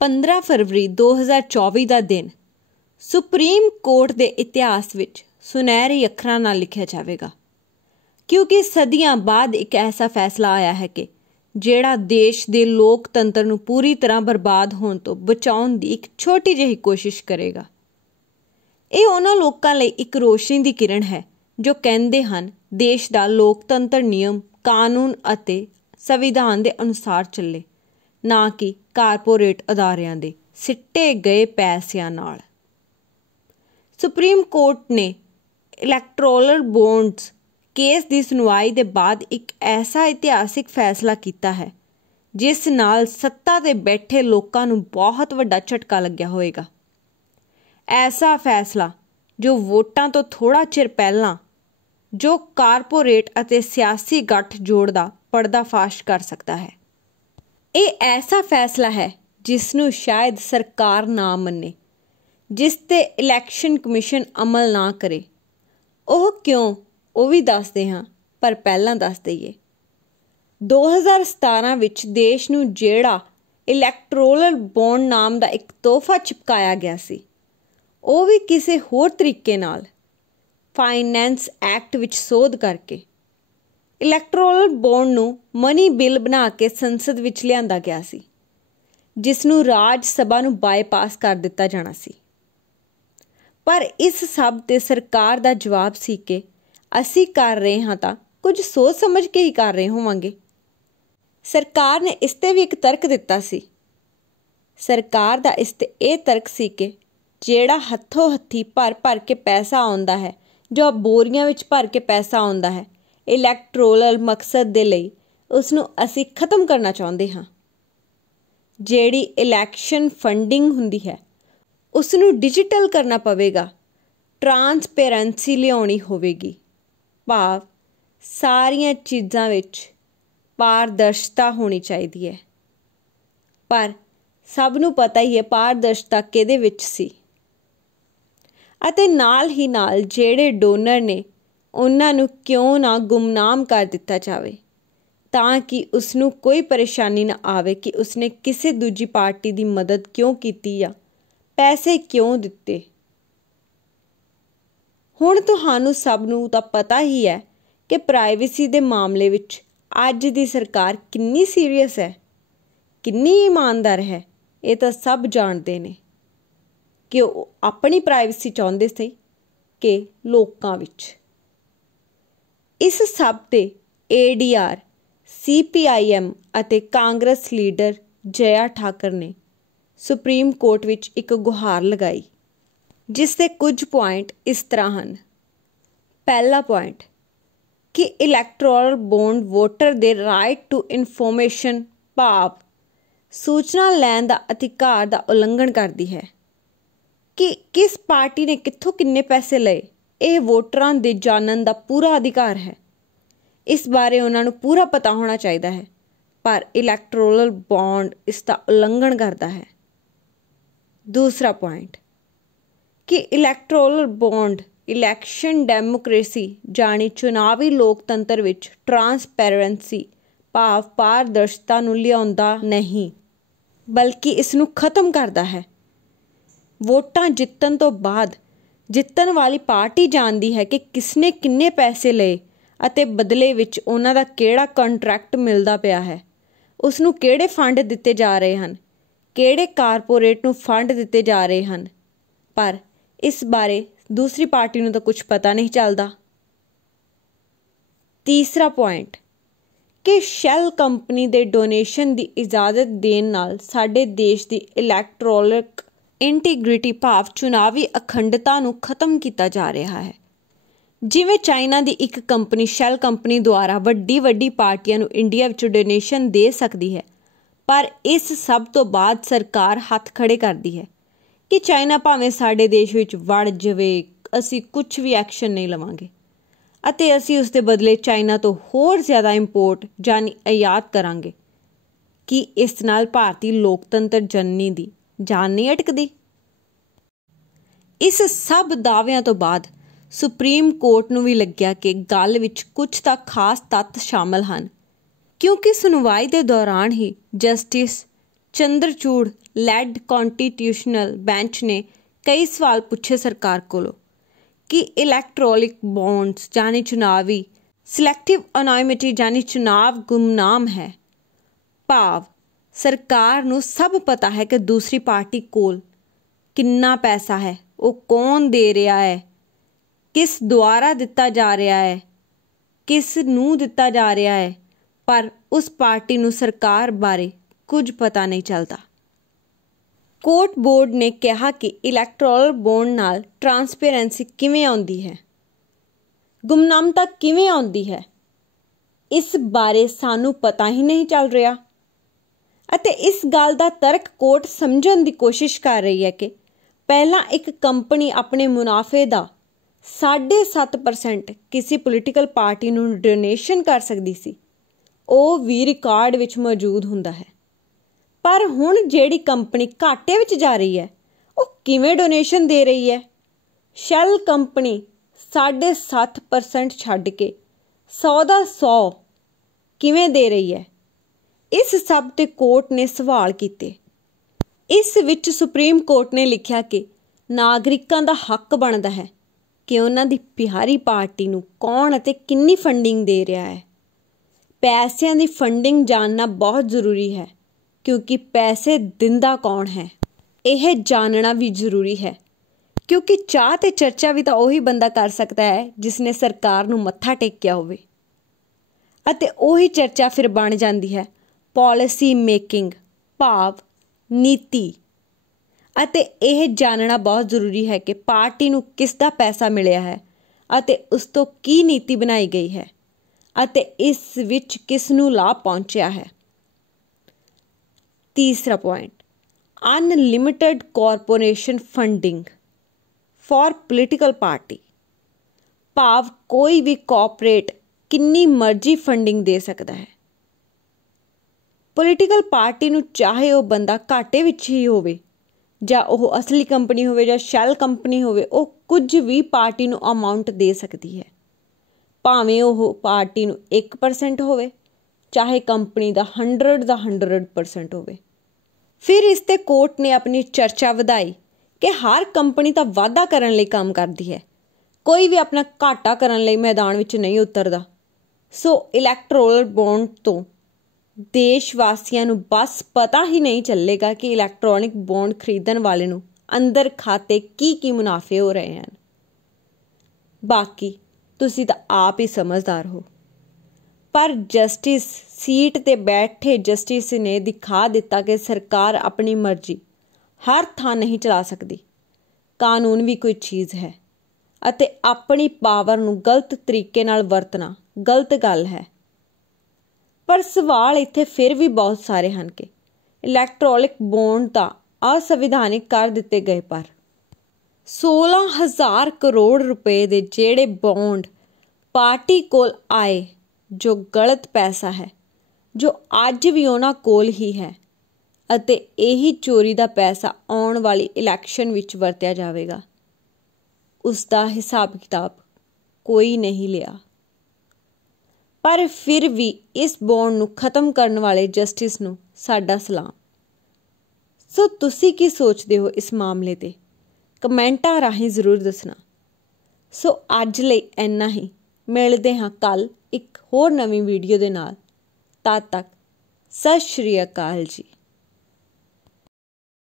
15 फरवरी 2024 ਦਾ ਦਿਨ supreme court ਦੇ ਇਤਿਹਾਸ ਵਿੱਚ ਸੁਨਹਿਰੀ ਅੱਖਰਾਂ ਨਾਲ ਲਿਖਿਆ ਜਾਵੇਗਾ, ਕਿਉਂਕਿ ਸਦੀਆਂ ਬਾਅਦ ਇੱਕ ਐਸਾ ਫੈਸਲਾ ਆਇਆ ਹੈ ਕਿ ਜਿਹੜਾ ਦੇਸ਼ ਦੇ ਲੋਕਤੰਤਰ ਨੂੰ ਪੂਰੀ ਤਰ੍ਹਾਂ ਬਰਬਾਦ ਹੋਣ ਤੋਂ ਬਚਾਉਣ ਦੀ ਇੱਕ ਛੋਟੀ ਜਿਹੀ ਕੋਸ਼ਿਸ਼ ਕਰੇਗਾ। ਇਹ ਉਹਨਾਂ ਲੋਕਾਂ ਲਈ ਇੱਕ ਰੋਸ਼ਨੀ ਦੀ ਕਿਰਨ ਹੈ ਜੋ ਕਹਿੰਦੇ ਹਨ ਦੇਸ਼ ਦਾ ਲੋਕਤੰਤਰ ਨਿਯਮ, ਕਾਨੂੰਨ ਅਤੇ ਸੰਵਿਧਾਨ ਦੇ ਅਨੁਸਾਰ ਚੱਲੇ, ਨਾ ਕਿ ਕਾਰਪੋਰੇਟ ਅਦਾਰਿਆਂ ਦੇ ਸਿੱਟੇ ਗਏ ਪੈਸਿਆਂ ਨਾਲ। ਸੁਪਰੀਮ ਕੋਰਟ ਨੇ ਇਲੈਕਟੋਰਲ ਬੌਂਡਸ ਕੇਸ ਦੀ ਸੁਣਵਾਈ ਦੇ ਬਾਅਦ ਇੱਕ ਐਸਾ ਇਤਿਹਾਸਿਕ ਫੈਸਲਾ ਕੀਤਾ ਹੈ ਜਿਸ ਨਾਲ ਸੱਤਾ 'ਤੇ ਬੈਠੇ ਲੋਕਾਂ ਨੂੰ ਬਹੁਤ ਵੱਡਾ ਝਟਕਾ ਲੱਗਿਆ ਹੋਵੇਗਾ। ਐਸਾ ਫੈਸਲਾ ਜੋ ਵੋਟਾਂ ਤੋਂ ਥੋੜ੍ਹਾ ਚਿਰ ਪਹਿਲਾਂ ਜੋ ਕਾਰਪੋਰੇਟ ਅਤੇ ਸਿਆਸੀ ਗੱਠਜੋੜ ਦਾ ਪਰਦਾਫਾਸ਼ ਕਰ ਸਕਦਾ ਹੈ। ਇਹ ਐਸਾ ਫੈਸਲਾ ਹੈ ਜਿਸ ਨੂੰ ਸ਼ਾਇਦ ਸਰਕਾਰ ਨਾ ਮੰਨੇ, ਜਿਸ 'ਤੇ ਇਲੈਕਸ਼ਨ ਕਮਿਸ਼ਨ ਅਮਲ ਨਾ ਕਰੇ। ਉਹ ਕਿਉਂ, ਉਹ ਵੀ ਦੱਸਦੇ ਹਾਂ, ਪਰ ਪਹਿਲਾਂ ਦੱਸ ਦਈਏ 2017 ਵਿੱਚ ਦੇਸ਼ ਨੂੰ ਜਿਹੜਾ ਇਲੈਕਟੋਰਲ ਬੌਂਡ ਨਾਮ ਦਾ ਇੱਕ ਤੋਹਫਾ ਚਿਪਕਾਇਆ ਗਿਆ ਸੀ, ਉਹ ਵੀ ਕਿਸੇ ਹੋਰ ਤਰੀਕੇ ਨਾਲ ਫਾਈਨੈਂਸ ਐਕਟ ਵਿੱਚ ਸੋਧ ਕਰਕੇ ਇਲੈਕਟੋਰਲ ਬੌਂਡ ਨੂੰ ਮਨੀ ਬਿੱਲ ਬਣਾ ਕੇ ਸੰਸਦ ਵਿੱਚ ਲਿਆਂਦਾ ਗਿਆ ਸੀ, ਜਿਸ ਨੂੰ ਰਾਜ ਸਭਾ ਨੂੰ ਬਾਈਪਾਸ ਕਰ ਦਿੱਤਾ ਜਾਣਾ ਸੀ। ਪਰ ਇਸ ਸਭ 'ਤੇ ਸਰਕਾਰ ਦਾ ਜਵਾਬ ਸੀ ਕਿ ਅਸੀਂ ਕਰ ਰਹੇ ਹਾਂ ਤਾਂ ਕੁਝ ਸੋਚ ਸਮਝ ਕੇ ਹੀ ਕਰ ਰਹੇ ਹੋਵਾਂਗੇ। ਸਰਕਾਰ ਨੇ ਇਸ 'ਤੇ ਵੀ ਇੱਕ ਤਰਕ ਦਿੱਤਾ ਸੀ। ਸਰਕਾਰ ਦਾ ਇਸ 'ਤੇ ਇਹ ਤਰਕ ਸੀ ਕਿ ਜਿਹੜਾ ਹੱਥੋਂ ਹੱਥੀਂ ਭਰ ਕੇ ਪੈਸਾ ਆਉਂਦਾ ਹੈ, ਜੋ ਬੋਰੀਆਂ ਵਿੱਚ ਭਰ ਕੇ ਪੈਸਾ ਆਉਂਦਾ ਹੈ ਇਲੈਕਟੋਰਲ ਮਕਸਦ ਦੇ ਲਈ, ਉਸ ਨੂੰ ਅਸੀਂ ਖਤਮ ਕਰਨਾ ਚਾਹੁੰਦੇ ਹਾਂ। ਜਿਹੜੀ ਇਲੈਕਸ਼ਨ ਫੰਡਿੰਗ ਹੁੰਦੀ ਹੈ ਉਸ ਨੂੰ ਡਿਜੀਟਲ ਕਰਨਾ ਪਵੇਗਾ, ਟਰਾਂਸਪੇਰੈਂਸੀ ਲਿਆਉਣੀ ਹੋਵੇਗੀ, ਭਾਵ ਸਾਰੀਆਂ ਚੀਜ਼ਾਂ ਵਿੱਚ ਪਾਰਦਰਸ਼ਤਾ ਹੋਣੀ ਚਾਹੀਦੀ ਹੈ। ਪਰ ਸਭ ਨੂੰ ਪਤਾ ਹੀ ਹੈ ਪਾਰਦਰਸ਼ਤਾ ਕਿਹਦੇ ਵਿੱਚ ਸੀ। ਅਤੇ ਨਾਲ ਹੀ ਨਾਲ ਜਿਹੜੇ ਡੋਨਰ ਨੇ ਉਹਨਾਂ ਨੂੰ ਕਿਉਂ ਨਾ ਗੁੰਮਨਾਮ ਕਰ ਦਿੱਤਾ ਜਾਵੇ, ਤਾਂ ਕਿ ਉਸਨੂੰ ਕੋਈ ਪਰੇਸ਼ਾਨੀ ਨਾ ਆਵੇ ਕਿ ਉਸਨੇ ਕਿਸੇ ਦੂਜੀ ਪਾਰਟੀ ਦੀ ਮਦਦ ਕਿਉਂ ਕੀਤੀ ਜਾਂ ਪੈਸੇ ਕਿਉਂ ਦਿੱਤੇ। ਹੁਣ ਤੁਹਾਨੂੰ ਸਭ ਨੂੰ ਤਾਂ ਪਤਾ ਹੀ ਹੈ ਕਿ ਪ੍ਰਾਈਵੇਸੀ ਦੇ ਮਾਮਲੇ ਵਿੱਚ ਅੱਜ ਦੀ ਸਰਕਾਰ ਕਿੰਨੀ ਸੀਰੀਅਸ ਹੈ, ਕਿੰਨੀ ਇਮਾਨਦਾਰ ਹੈ। ਇਹ ਤਾਂ ਸਭ ਜਾਣਦੇ ਨੇ ਕਿ ਉਹ ਆਪਣੀ ਪ੍ਰਾਈਵੇਸੀ ਚਾਹੁੰਦੇ ਸੀ ਕਿ ਲੋਕਾਂ ਵਿੱਚ। ਇਸ ਸਭ 'ਤੇ ADR, CPIM ਅਤੇ ਕਾਂਗਰਸ ਲੀਡਰ ਜਯਾ ਠਾਕਰ ਨੇ ਸੁਪਰੀਮ ਕੋਰਟ ਵਿੱਚ ਇੱਕ ਗੁਹਾਰ ਲਗਾਈ, ਜਿਸ ਦੇ ਕੁਝ ਪੁਆਇੰਟ ਇਸ ਤਰ੍ਹਾਂ ਹਨ। ਪਹਿਲਾ ਪੁਆਇੰਟ ਕਿ ਇਲੈਕਟੋਰਲ ਬੌਂਡ ਵੋਟਰ ਦੇ ਰਾਈਟ ਟੂ ਇਨਫੋਰਮੇਸ਼ਨ, ਭਾਵ ਸੂਚਨਾ ਲੈਣ ਦਾ ਅਧਿਕਾਰ ਦਾ ਉਲੰਘਣ ਕਰਦੀ ਹੈ ਕਿ ਕਿਸ ਪਾਰਟੀ ਨੇ ਕਿੱਥੋਂ ਕਿੰਨੇ ਪੈਸੇ ਲਏ। ਇਹ ਵੋਟਰਾਂ ਦੇ ਜਾਣਨ ਦਾ ਪੂਰਾ ਅਧਿਕਾਰ ਹੈ। ਇਸ ਬਾਰੇ ਉਹਨਾਂ ਨੂੰ ਪੂਰਾ ਪਤਾ ਹੋਣਾ ਚਾਹੀਦਾ ਹੈ, ਪਰ ਇਲੈਕਟੋਰਲ ਬੌਂਡ ਇਸ ਦਾ ਉਲੰਘਣ ਕਰਦਾ ਹੈ। ਦੂਸਰਾ ਪੁਆਇੰਟ ਕਿ ਇਲੈਕਟੋਰਲ ਬੌਂਡ ਇਲੈਕਸ਼ਨ ਡੈਮੋਕ੍ਰੇਸੀ ਜਾਣੀ ਚੁਣਾਵੀ ਲੋਕਤੰਤਰ ਵਿੱਚ ਟਰਾਂਸਪੇਰੈਂਸੀ, ਭਾਵ ਪਾਰਦਰਸ਼ਤਾ ਨੂੰ ਲਿਆਉਂਦਾ ਨਹੀਂ, ਬਲਕਿ ਇਸ ਨੂੰ ਖਤਮ ਕਰਦਾ ਹੈ। ਵੋਟਾਂ ਜਿੱਤਣ ਤੋਂ ਬਾਅਦ ਜਿੱਤਣ ਵਾਲੀ ਪਾਰਟੀ ਜਾਣਦੀ ਹੈ ਕਿ ਕਿਸਨੇ ਕਿੰਨੇ ਪੈਸੇ ਲਏ ਅਤੇ ਬਦਲੇ ਵਿੱਚ ਉਹਨਾਂ ਦਾ ਕਿਹੜਾ ਕੰਟਰੈਕਟ ਮਿਲਦਾ ਪਿਆ ਹੈ, ਉਸ ਨੂੰ ਕਿਹੜੇ ਫੰਡ ਦਿੱਤੇ ਜਾ ਰਹੇ ਹਨ, ਕਿਹੜੇ ਕਾਰਪੋਰੇਟ ਨੂੰ ਫੰਡ ਦਿੱਤੇ ਜਾ ਰਹੇ ਹਨ। ਪਰ ਇਸ ਬਾਰੇ ਦੂਸਰੀ ਪਾਰਟੀ ਨੂੰ ਤਾਂ ਕੁਝ ਪਤਾ ਨਹੀਂ ਚੱਲਦਾ। ਤੀਸਰਾ ਪੁਆਇੰਟ ਕਿ ਸ਼ੈਲ ਕੰਪਨੀ ਦੇ ਡੋਨੇਸ਼ਨ ਦੀ ਇਜਾਜ਼ਤ ਦੇਣ ਨਾਲ ਸਾਡੇ ਦੇਸ਼ ਦੀ ਇਲੈਕਟੋਰਲ ਇੰਟੀਗ੍ਰਿਟੀ, ਭਾਵ ਚੁਣਾਵੀ ਅਖੰਡਤਾ ਨੂੰ ਖਤਮ ਕੀਤਾ ਜਾ ਰਿਹਾ ਹੈ। ਜਿਵੇਂ ਚਾਈਨਾ ਦੀ ਇੱਕ ਕੰਪਨੀ ਸ਼ੈਲ ਕੰਪਨੀ ਦੁਆਰਾ ਵੱਡੀ ਪਾਰਟੀਆਂ ਨੂੰ ਇੰਡੀਆ ਵਿੱਚ ਡੋਨੇਸ਼ਨ ਦੇ ਸਕਦੀ ਹੈ, ਪਰ ਇਸ ਸਭ ਤੋਂ ਬਾਅਦ ਸਰਕਾਰ ਹੱਥ ਖੜੇ ਕਰਦੀ ਹੈ ਕਿ ਚਾਈਨਾ ਭਾਵੇਂ ਸਾਡੇ ਦੇਸ਼ ਵਿੱਚ ਵੜ ਜਾਵੇ, ਅਸੀਂ ਕੁਝ ਵੀ ਐਕਸ਼ਨ ਨਹੀਂ ਲਵਾਂਗੇ ਅਤੇ ਅਸੀਂ ਉਸ ਦੇ ਬਦਲੇ ਚਾਈਨਾ ਤੋਂ ਹੋਰ ਜ਼ਿਆਦਾ ਇੰਪੋਰਟ ਯਾਨੀ ਆਯਾਤ ਕਰਾਂਗੇ। ਕੀ ਇਸ ਨਾਲ ਭਾਰਤੀ ਲੋਕਤੰਤਰ ਜਨਨੀ ਦੀ ਜਾਨ ਨਹੀਂ ਅਟਕਦੀ? ਇਸ ਸਭ ਦਾਅਵਿਆਂ ਤੋਂ ਬਾਅਦ ਸੁਪਰੀਮ ਕੋਰਟ ਨੂੰ ਵੀ ਲੱਗਿਆ ਕਿ ਗੱਲ ਵਿੱਚ ਕੁਝ ਤਾਂ ਖਾਸ ਤੱਤ ਸ਼ਾਮਲ ਹਨ, ਕਿਉਂਕਿ ਸੁਣਵਾਈ ਦੇ ਦੌਰਾਨ ਹੀ ਜਸਟਿਸ ਚੰਦਰਚੂੜ ਲੈਡ ਕੌਂਸਟੀਟਿਊਸ਼ਨਲ ਬੈਂਚ ਨੇ ਕਈ ਸਵਾਲ ਪੁੱਛੇ ਸਰਕਾਰ ਕੋਲੋਂ ਕਿ ਇਲੈਕਟ੍ਰੋਨਿਕ ਬੌਂਡਸ यानी चुनावी ਸਿਲੈਕਟਿਵ ਅਨੋਇਮਿਟੀ यानी चुनाव गुमनाम है। ਭਾਵ ਸਰਕਾਰ ਨੂੰ ਸਭ ਪਤਾ ਹੈ ਕਿ ਦੂਸਰੀ ਪਾਰਟੀ ਕੋਲ ਕਿੰਨਾ ਪੈਸਾ ਹੈ, ਉਹ ਕੌਣ ਦੇ ਰਿਹਾ ਹੈ, ਕਿਸ ਦੁਆਰਾ ਦਿੱਤਾ ਜਾ ਰਿਹਾ ਹੈ, ਕਿਸ ਨੂੰ ਦਿੱਤਾ ਜਾ ਰਿਹਾ ਹੈ, ਪਰ ਉਸ ਪਾਰਟੀ ਨੂੰ ਸਰਕਾਰ ਬਾਰੇ ਕੁਝ ਪਤਾ ਨਹੀਂ ਚੱਲਦਾ। ਕੋਰਟ ਬੋਰਡ ਨੇ ਕਿਹਾ ਕਿ ਇਲੈਕਟੋਰਲ ਬੌਂਡ ਨਾਲ ਟਰਾਂਸਪੇਰੈਂਸੀ ਕਿਵੇਂ ਆਉਂਦੀ ਹੈ, ਗੁਮਨਾਮਤਾ ਕਿਵੇਂ ਆਉਂਦੀ ਹੈ, ਇਸ ਬਾਰੇ ਸਾਨੂੰ ਪਤਾ ਹੀ ਨਹੀਂ ਚੱਲ ਰਿਹਾ ਅਤੇ ਇਸ ਗੱਲ ਦਾ ਤਰਕ ਕੋਰਟ ਸਮਝਣ ਦੀ ਕੋਸ਼ਿਸ਼ ਕਰ ਰਹੀ ਹੈ ਕਿ ਪਹਿਲਾਂ ਇੱਕ ਕੰਪਨੀ ਆਪਣੇ ਮੁਨਾਫੇ ਦਾ 7.5% ਕਿਸੇ ਪੋਲੀਟੀਕਲ ਪਾਰਟੀ ਨੂੰ ਡੋਨੇਸ਼ਨ ਕਰ ਸਕਦੀ ਸੀ, ਉਹ ਵੀ ਰਿਕਾਰਡ ਵਿੱਚ ਮੌਜੂਦ ਹੁੰਦਾ ਹੈ। ਪਰ ਹੁਣ ਜਿਹੜੀ ਕੰਪਨੀ ਘਾਟੇ ਵਿੱਚ ਜਾ ਰਹੀ ਹੈ ਉਹ ਕਿਵੇਂ ਡੋਨੇਸ਼ਨ ਦੇ ਰਹੀ ਹੈ? ਸ਼ੈਲ ਕੰਪਨੀ 7.5% ਛੱਡ ਕੇ 100 ਦਾ 100 ਕਿਵੇਂ ਦੇ ਰਹੀ ਹੈ? ਇਸ ਸਭ ਤੇ ਕੋਰਟ ਨੇ ਸਵਾਲ ਕੀਤੇ। ਇਸ ਵਿੱਚ ਸੁਪਰੀਮ ਕੋਰਟ ਨੇ ਲਿਖਿਆ ਕਿ ਨਾਗਰਿਕਾਂ ਦਾ ਹੱਕ ਬਣਦਾ ਹੈ ਕਿ ਉਹਨਾਂ ਦੀ ਪਿਆਰੀ ਪਾਰਟੀ ਨੂੰ ਕੌਣ ਅਤੇ ਕਿੰਨੀ ਫੰਡਿੰਗ ਦੇ ਰਿਹਾ ਹੈ। ਪੈਸਿਆਂ ਦੀ ਫੰਡਿੰਗ ਜਾਣਨਾ ਬਹੁਤ ਜ਼ਰੂਰੀ ਹੈ ਕਿਉਂਕਿ ਪੈਸੇ ਦਿੰਦਾ ਕੌਣ ਹੈ ਇਹ ਜਾਣਨਾ ਵੀ ਜ਼ਰੂਰੀ ਹੈ, ਕਿਉਂਕਿ ਚਾਹ ਤੇ ਚਰਚਾ ਵੀ ਤਾਂ ਉਹੀ ਬੰਦਾ ਕਰ ਸਕਦਾ ਹੈ ਜਿਸਨੇ ਸਰਕਾਰ ਨੂੰ ਮੱਥਾ ਟੇਕਿਆ ਹੋਵੇ ਅਤੇ ਉਹੀ ਚਰਚਾ ਫਿਰ ਬਣ ਜਾਂਦੀ ਹੈ ਪਾਲਿਸੀ ਮੇਕਿੰਗ ਭਾਵ ਨੀਤੀ। ਅਤੇ ਇਹ ਜਾਣਨਾ ਬਹੁਤ ਜ਼ਰੂਰੀ ਹੈ ਕਿ ਪਾਰਟੀ ਨੂੰ ਕਿਸ ਦਾ ਪੈਸਾ ਮਿਲਿਆ ਹੈ ਅਤੇ ਉਸ ਤੋਂ ਕੀ ਨੀਤੀ ਬਣਾਈ ਗਈ ਹੈ ਅਤੇ ਇਸ ਵਿੱਚ ਕਿਸ ਨੂੰ ਲਾਭ ਪਹੁੰਚਿਆ ਹੈ। ਤੀਸਰਾ point, unlimited corporation funding for political party, ਭਾਵ ਕੋਈ ਵੀ ਕਾਰਪੋਰੇਟ ਕਿੰਨੀ ਮਰਜ਼ੀ ਫੰਡਿੰਗ ਦੇ ਸਕਦਾ ਹੈ। ਪੋਲੀਟੀਕਲ ਪਾਰਟੀ ਨੂੰ ਚਾਹੇ ਉਹ ਬੰਦਾ ਘਾਟੇ ਵਿੱਚ ਹੀ ਹੋਵੇ ਜਾਂ ਉਹ ਅਸਲੀ ਕੰਪਨੀ ਹੋਵੇ ਜਾਂ ਸ਼ੈਲ ਕੰਪਨੀ ਹੋਵੇ, ਉਹ ਕੁਝ ਵੀ ਪਾਰਟੀ ਨੂੰ ਅਮਾਊਂਟ ਦੇ ਸਕਦੀ ਹੈ, ਭਾਵੇਂ ਉਹ ਪਾਰਟੀ ਨੂੰ 1% ਹੋਵੇ ਚਾਹੇ ਕੰਪਨੀ ਦਾ 100% ਹੋਵੇ। ਫਿਰ ਇਸ ਤੇ ਕੋਰਟ ਨੇ ਆਪਣੀ ਚਰਚਾ ਵਧਾਈ ਕਿ ਹਰ ਕੰਪਨੀ ਤਾਂ ਵਾਧਾ ਕਰਨ ਲਈ ਕੰਮ ਕਰਦੀ ਹੈ, ਕੋਈ ਵੀ ਆਪਣਾ ਘਾਟਾ ਕਰਨ ਲਈ ਮੈਦਾਨ ਵਿੱਚ ਨਹੀਂ ਉਤਰਦਾ। ਸੋ ਇਲੈਕਟੋਰਲ ਬੌਂਡ ਤੋਂ ਦੇਸ਼ ਵਾਸੀਆਂ ਨੂੰ ਬਸ ਪਤਾ ਹੀ ਨਹੀਂ ਚੱਲੇਗਾ ਕਿ ਇਲੈਕਟ੍ਰੋਨਿਕ ਬੌਂਡ ਖਰੀਦਣ ਵਾਲੇ ਨੂੰ ਅੰਦਰ ਖਾਤੇ ਕੀ ਮੁਨਾਫੇ ਹੋ ਰਹੇ ਹਨ। ਬਾਕੀ ਤੁਸੀਂ ਤਾਂ ਆਪ ਹੀ ਸਮਝਦਾਰ ਹੋ। ਪਰ ਜਸਟਿਸ ਸੀਟ ਤੇ ਬੈਠੇ ਜਸਟਿਸ ਨੇ ਦਿਖਾ ਦਿੱਤਾ ਕਿ ਸਰਕਾਰ ਆਪਣੀ ਮਰਜ਼ੀ ਹਰ ਥਾਂ ਨਹੀਂ ਚਲਾ ਸਕਦੀ। ਕਾਨੂੰਨ ਵੀ ਕੋਈ ਚੀਜ਼ ਹੈ ਅਤੇ ਆਪਣੀ ਪਾਵਰ ਨੂੰ ਗਲਤ ਤਰੀਕੇ ਨਾਲ ਵਰਤਣਾ ਗਲਤ ਗੱਲ ਹੈ। ਪਰ ਸਵਾਲ ਇੱਥੇ ਫਿਰ ਵੀ ਬਹੁਤ ਸਾਰੇ ਹਨ ਕਿ ਇਲੈਕਟ੍ਰੋਨਿਕ ਬੌਂਡ ਤਾਂ ਅਸੰਵਿਧਾਨਿਕ ਕਰ ਦਿੱਤੇ ਗਏ, ਪਰ 16,000 ਕਰੋੜ ਰੁਪਏ ਦੇ ਜਿਹੜੇ ਬੌਂਡ ਪਾਰਟੀ ਕੋਲ ਆਏ, ਜੋ ਗਲਤ ਪੈਸਾ ਹੈ, ਜੋ ਅੱਜ ਵੀ ਉਹਨਾਂ ਕੋਲ ਹੀ ਹੈ ਅਤੇ ਇਹੀ ਚੋਰੀ ਦਾ ਪੈਸਾ ਆਉਣ ਵਾਲੀ ਇਲੈਕਸ਼ਨ ਵਿੱਚ ਵਰਤਿਆ ਜਾਵੇਗਾ, ਉਸ ਦਾ ਹਿਸਾਬ ਕਿਤਾਬ ਕੋਈ ਨਹੀਂ ਲਿਆ। ਪਰ ਫਿਰ ਵੀ ਇਸ ਬੌਂਡ ਨੂੰ ਖਤਮ ਕਰਨ ਵਾਲੇ ਜਸਟਿਸ ਨੂੰ ਸਾਡਾ ਸਲਾਮ। ਸੋ ਤੁਸੀਂ ਕੀ ਸੋਚਦੇ ਹੋ ਇਸ ਮਾਮਲੇ 'ਤੇ? ਕਮੈਂਟਾਂ ਰਾਹੀਂ ਜ਼ਰੂਰ ਦੱਸਣਾ। ਸੋ ਅੱਜ ਲਈ ਇੰਨਾ ਹੀ, ਮਿਲਦੇ ਹਾਂ ਕੱਲ੍ਹ ਇੱਕ ਹੋਰ ਨਵੀਂ ਵੀਡੀਓ ਦੇ ਨਾਲ। ਤਦ ਤੱਕ ਸਤਿ ਸ਼੍ਰੀ ਅਕਾਲ ਜੀ।